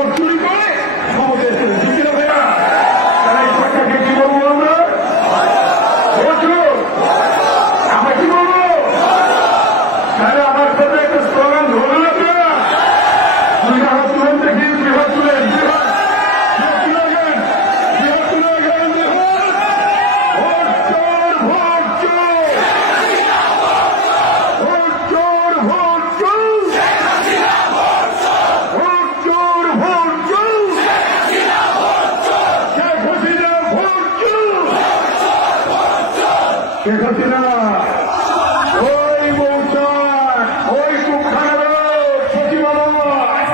Vote চুরি করে ক্ষমতা এসেছে। ঠিক না ভাইয়া? তারা এই সরকারকে কি বলবো আমরা? আমরা কি বলবো? তাহলে আমার সাথে একটা স্লোগান ধরুন আপনারা। দুই হাত তুলেন দেখি, দুই হাত তুলেন, শেখ হাসিনা ওই মৌচাক, ওই কুখ্যাত সচিবালয়,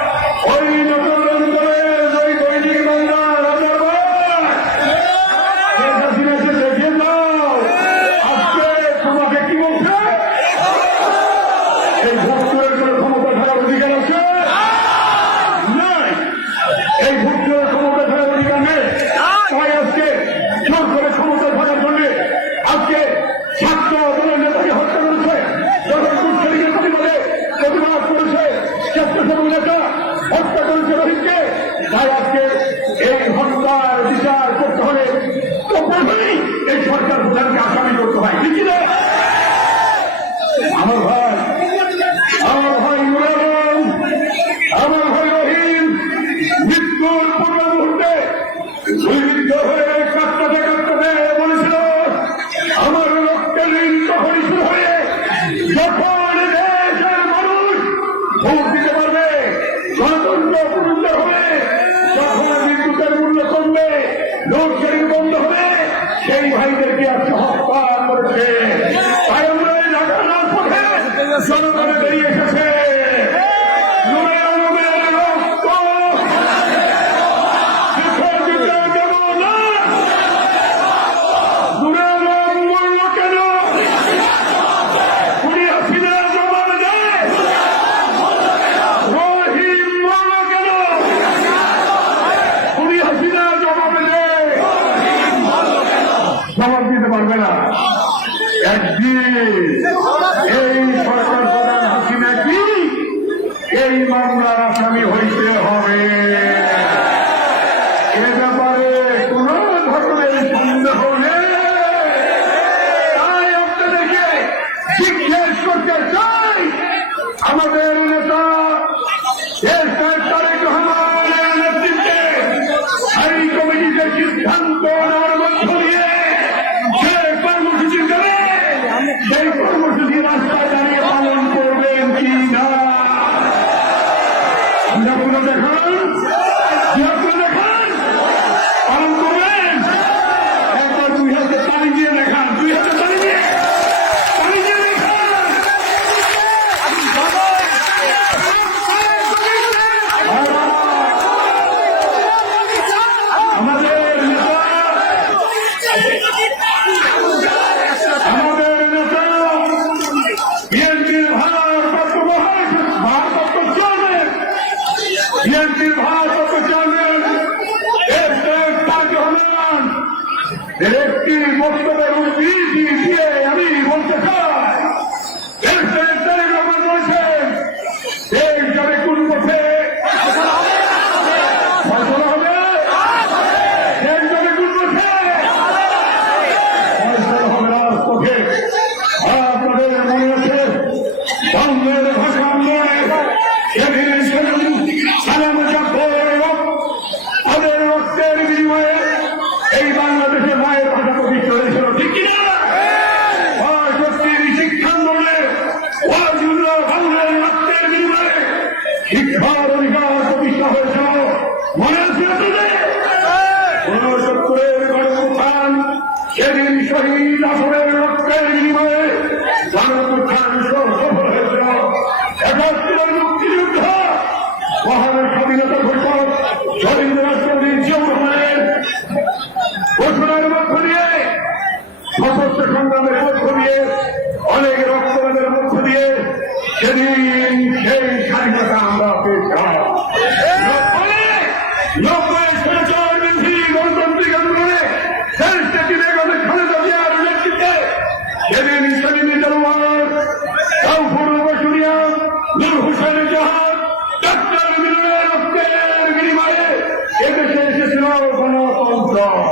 ওই নতুন কলেজ, ওই দৈনিক বাংলা রাজারবাগ, শেখ হাসিনাকে দেখিয়ে দাও। আজকে তোমাকে কি বলছে? এই ভোট চোরের করে ক্ষমতা থাকার অধিকার আছে? নাই। এই ভোট চোরের ক্ষমতা থাকার অধিকার নেই। তাই আজকে জোর করে ক্ষমতা থাকার জন্য আজকে ছাত্র দলের নেতাকে হত্যা করেছে, যখন কুচ্ছারিকের প্রতিবাদে প্রতিবাদ করেছে স্বেচ্ছাসেবক নেতা হত্যা করেছে রোহিতকে। তাই আজকে এই হত্যার বিচার করতে হলে তো প্রথমেই এই সরকার প্রধানকে আসামি করতে হয়। ঠিক না? আমার ভাই, আমার ভাই নুরাল, আমার ভাই রহিম মৃত্যুর পূর্ব মুহূর্তে গুলিবিদ্ধ হয়ে কাঁদতে কাঁদতে বলেছিল, আমার রক্তের ঋণ তখনই শুরু হয়ে যখন দেশের মানুষ ভোট দিতে পারবে, গণতন্ত্র পুনরুদ্ধার হবে, যখন বিদ্যুতের মূল্য কমবে, লোডশেডিং বন্ধ হবে, সেই ভাইদেরকে আজকে হত্যা করেছে। তাই আমরা এই ঢাকার রাজপথে জনগণে বেরিয়ে এসেছে। জবাব দিতে পারবে না। একদিন এই সরকার প্রধান হাসিনা কি এই মামলার আসামি হইতে হবে। এ ব্যাপারে কোন ধরনের সন্দেহ নেই। তাই আপনাদেরকে জিজ্ঞেস করতে চাই, আমাদের নেতা তারেক রহমানের নেতৃত্বে হাই কমিটিতে সিদ্ধান্ত নেওয়ার মধ্য দিয়ে সেই কর্মসূচি রাস্তায় দাঁড়িয়ে পালন করবেন কি না? আপনারা দেখান, আপনারা দেখান, পালন করবেন। একবার দুই হাতে তালি দিয়ে দেখান, দুই হাতে তালি দিয়ে দেখান। আমাদের বিএনপির ভারপ্রাপ্ত চেয়ারম্যান তারেক রহমান একটি বক্তব্যের উদ্ধৃতি দিয়ে আমি বলতে চাই, তারেক রহমান বলেছেন দেশ যাবে কোন পথে ফসল হবে, দেশ যাবে কোন পথে ফসল হবে রাজপথে। আপনাদের মনে আছে বাংলার ভাষা আন্দোলনে তাদের রক্তের বিনিময়ে এই বাংলাদেশে মায়ের ভাষা প্রতিষ্ঠা হয়েছিল। ঠিক কিনা? শিক্ষা আন্দোলনে বাংলার রক্তের বিনিময়ে শিক্ষার অধিকার প্রতিষ্ঠা হয়েছিল। মনে আছে আপনাদের? 69-এর গণঅভ্যুত্থান, সেদিন শহীদ আসরের রক্তের বিনিময়ে গণঅভ্যুত্থান সফল হয়েছিল। 71-এর মুক্তিযুদ্ধ, মহান স্বাধীনতা ঘোষক শহীদ রাষ্ট্রপতি জিয়াউর রহমানের ঘোষণার মধ্য দিয়ে, সশস্ত্র সংগ্রামের মধ্য দিয়ে, অনেক রক্তদানের মধ্য দিয়ে সেদিন সেই স্বাধীনতা আমরা পেয়েছিলাম। 90 স্বৈরাচার বিরোধী গণতান্ত্রিক আন্দোলনে দেশ থেকে খালেদা জিয়ার নেতৃত্বে সেদিন ইসলামী নয়।